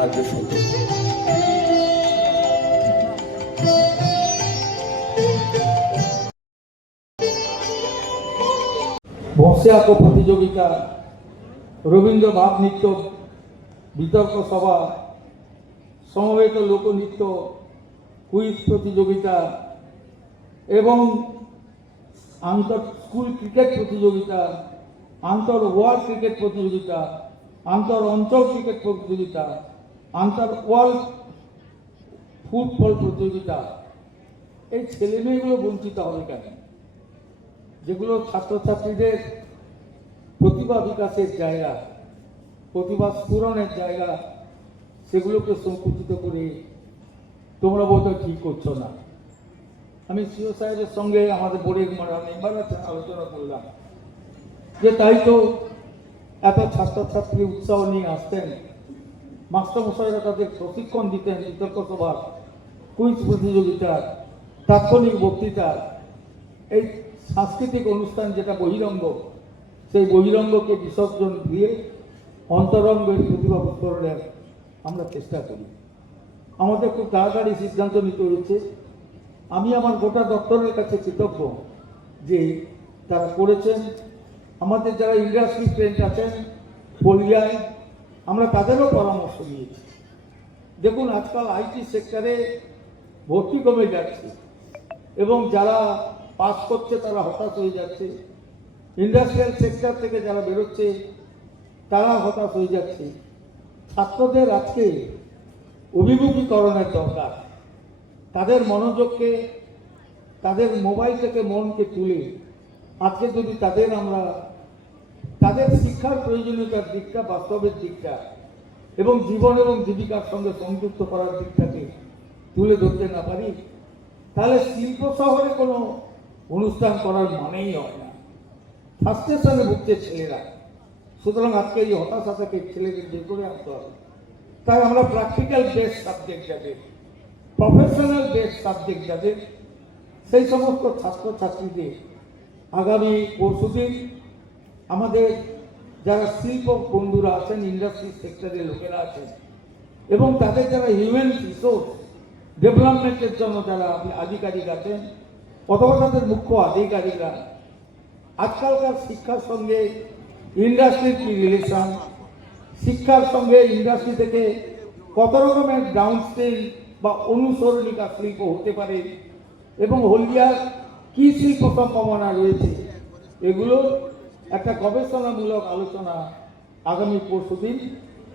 রাজ্য সঙ্গে। বর্ষে আঁকো প্রতিযোগিতা, রবীন্দ্র ভাব নৃত্য, বিতর্ক সভা, সমবেত লোকনৃত্য, কুইজ প্রতিযোগিতা এবং আন্তর, স্কুল ক্রিকেট প্রতিযোগিতা, আন্তর, ওয়ার্ল্ড ক্রিকেট প্রতিযোগিতা, আন্তর, অঞ্চল ক্রিকেট প্রতিযোগিতা আন্তর ওয়ার্ল্ড ফুটবল প্রতিযোগিতা, এই ছেলেমেয়েগুলো বঞ্চিত হবে কেন? যেগুলো ছাত্রছাত্রীদের প্রতিভা বিকাশের জায়গা, প্রতিভা স্ফুরণের জায়গা, সেগুলোকে সংকুচিত করে তোমরা বোধহয় ঠিক করছ না। আমি সিও সাহেবের সঙ্গে আমাদের বোর্ডের মেম্বার আছে, আলোচনা করলাম। যে তাই তো এত ছাত্রছাত্রী উৎসাহ নিয়ে আসতেন। মাস্টারমশাইরা তাদের প্রশিক্ষণ দিতেন বিতর্ক সভা কুইজ প্রতিযোগিতা তাৎক্ষণিক বক্তৃতা এই সাংস্কৃতিক অনুষ্ঠান যেটা বহিরঙ্গ, সেই বহিরঙ্গকে বিসর্জন দিয়ে অন্তরঙ্গের প্রতিভা উত্তরণের আমরা চেষ্টা করি। আমাদের খুব তাড়াতাড়ি সিদ্ধান্ত নিতে হয়েছে আমি আমার গোটা দপ্তরের কাছে কৃতজ্ঞ যে তারা করেছেন। আমাদের যারা ইন্ডাস্ট্রি ট্রেন্ড আছেন পলিয়ায় আমরা তাদেরও পরামর্শ নিয়েছি। দেখুন, আজকাল আইটি সেক্টরে ভর্তি কমে যাচ্ছে এবং যারা পাস করছে তারা হতাশ হয়ে যাচ্ছে। ইন্ডাস্ট্রিয়াল সেক্টর থেকে যারা বেরোচ্ছে তারা হতাশ হয়ে যাচ্ছে। ছাত্রদের আজকে অভিমুখীকরণের দরকার। তাদের মনোযোগকে, তাদের মোবাইল থেকে মনকে তুলে আজকে যদি তাদের আমরা তাদের শিক্ষার প্রয়োজনীয়তার দিকটা, বাস্তবের দিকটা এবং জীবন এবং জীবিকার সঙ্গে সংযুক্ত করার দিকটাকে তুলে ধরতে না পারি, তাহলে শিল্প শহরে কোনো অনুষ্ঠান করার মানেই হয় না। ফার্স্টেশনে ভুগছে ছেলেরা। সুতরাং আজকে এই হতাশা থেকে ছেলেদের বের করে আনতে হবে। তাই আমরা প্র্যাকটিক্যাল বেস সাবজেক্ট যাদের প্রফেশনাল বেস সাবজেক্ট যাদের, সেই সমস্ত ছাত্রছাত্রীদের আগামী পরশুদিন আমাদের যারা শিল্প বন্ধুরা আছেন ইন্ডাস্ট্রি সেক্টরের লোকেরা আছেন, এবং তাদের যারা হিউম্যান রিসোর্স ডেভেলপমেন্টের জন্য যারা আপনি আধিকারিক আছেন, অথবা তাদের মুখ্য আধিকারিকরা, আজকালকার শিক্ষার সঙ্গে ইন্ডাস্ট্রির কি রিলেশন শিক্ষার সঙ্গে ইন্ডাস্ট্রি থেকে কত রকমের ডাউনস্ট্রিম বা অনুসরণিকা শিল্প হতে পারে, এবং হলদিয়ার কি শিল্প সম্ভাবনা রয়েছে, এগুলো একটা গবেষণামূলক আলোচনা আগামী পরশুদিন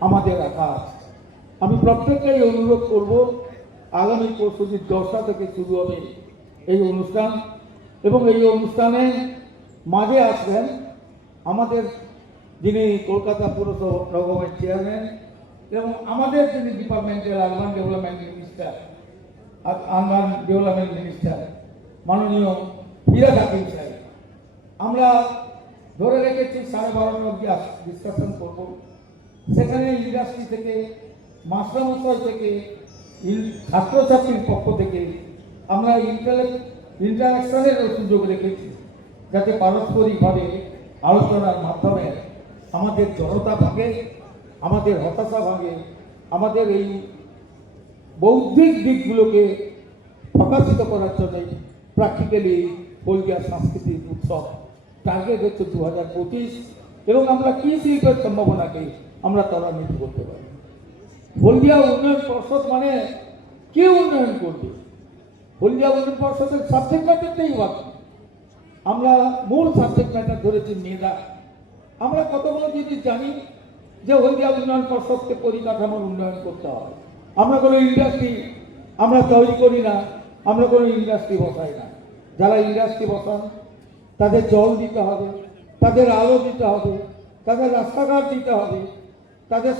আমাদের রাখা আছে। আমি প্রত্যেককেই অনুরোধ করব, আগামী পরশুদিন দশটা থেকে শুরু হবে এই অনুষ্ঠান এবং এই অনুষ্ঠানে মাঝে আসবেন আমাদের যিনি কলকাতা পুরসভার চেয়ারম্যান এবং আমাদের যিনি ডিপার্টমেন্টের urban development minister urban development minister, মাননীয় হাকিম সাহেব। আমরা ধরে রেখেছি, সাড়ে বারোটা অব্দি ডিসকাশন করব। সেখানে ইন্ডাস্ট্রি থেকে, মাস্টারমশাই থেকে ছাত্রছাত্রীর পক্ষ থেকে আমরা ইন্টালেক্ট ইন্টারাকশনের সুযোগ রেখেছি, যাতে পারস্পরিকভাবে আলোচনার মাধ্যমে আমাদের জনতা ভাগে, আমাদের হতাশা ভাগে, আমাদের এই বৌদ্ধিক দিকগুলোকে প্রকাশিত করার জন্য প্র্যাকটিক্যালি হলদিয়া সাংস্কৃতিক উৎসব টার্গেট হচ্ছে দু হাজার পঁচিশ এবং আমরা কি শিল্পের সম্ভাবনাকে আমরা ত্বরান্বিত করতে পারি। হলদিয়া উন্নয়ন পর্ষদ মানে কে উন্নয়ন করবে? হলদিয়া উন্নয়ন পর্ষদের সাবজেক্ট ম্যাটারটাই বাকি আমরা মূল সাবজেক্ট ম্যাটার ধরেছি মেধা। আমরা কতগুলো যদি জানি যে হলদিয়া উন্নয়ন পর্ষদকে পরিকাঠামোর উন্নয়ন করতে হবে। আমরা কোনো ইন্ডাস্ট্রি আমরা তৈরি করি না, আমরা কোনো ইন্ডাস্ট্রি বসাই না। যারা ইন্ডাস্ট্রি বসান তাদের জল দিতে হবে, তাদের আলো দিতে হবে, তাদের রাস্তাঘাট দিতে হবে, তাদের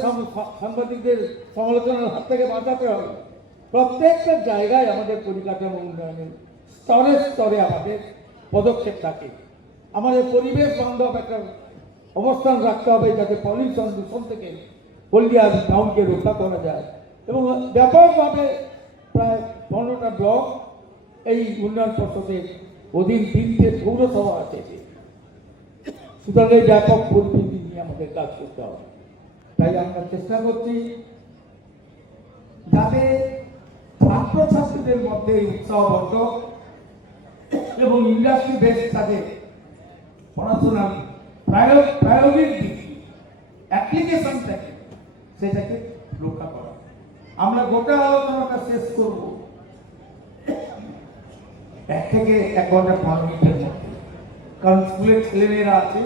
সাংবাদিকদের সমালোচনার হাত থেকে বাঁচাতে হবে। প্রত্যেকটা জায়গায় আমাদের পরিকাঠামো উন্নয়নের স্তরে স্তরে আমাদের পদক্ষেপ থাকে। আমাদের পরিবেশ বান্ধব একটা অবস্থান রাখতে হবে যাতে পলিউশন দূষণ থেকে হলদিয়া টাউনকে রক্ষা করা যায়। এবং ব্যাপকভাবে প্রায় পনেরোটা ব্লক এই উন্নয়ন পর্ষদের অধীন তিনটে পৌরসভা আছে সুতরাং এই ব্যাপক পরিস্থিতি নিয়ে আমাদের কাজ করতে হবে। তাই আমরা চেষ্টা করছি যাতে ছাত্রছাত্রীদের মধ্যে উৎসাহবর্ধক এবং ইন্ডাস্ট্রি বেস তাদের পড়াশোনার প্রায়োগ প্রায়োগিক দিক অ্যাপ্লিকেশনটাকে সেটাকে রক্ষা করা। আমরা গোটা আলোচনাটা শেষ করব। এক থেকে ঘণ্টা পনেরো মিনিটের মধ্যে। কারণ স্কুলের ছেলেমেয়েরা আছে,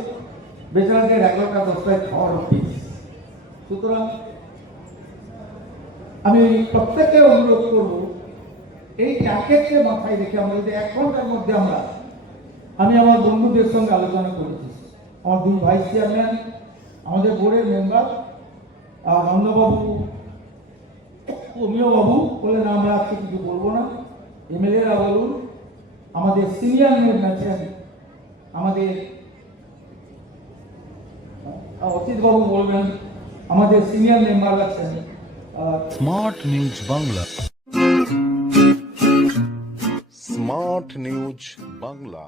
বেচারাদের এগারোটা দশটায় খাওয়ার সুতরাং আমি প্রত্যেককে অনুরোধ করব, এই প্যাকেজকে মাথায় রেখে আমরা যদি এক ঘণ্টার মধ্যে আমরা, আমি আমার বন্ধুদের সঙ্গে আলোচনা করেছি। আমার দুই ভাইস চেয়ারম্যান আমাদের বোর্ডের মেম্বার আর নন্দবাবু অমিয় বাবু বললেন আমরা আজকে কিছু বলব না। এমএলএরা বলুন আমাদের সিনিয়র আছেন আমাদের অচিত বাবু বলবেন আমাদের সিনিয়র মেম্বার আছেন smart news Bangla smart news Bangla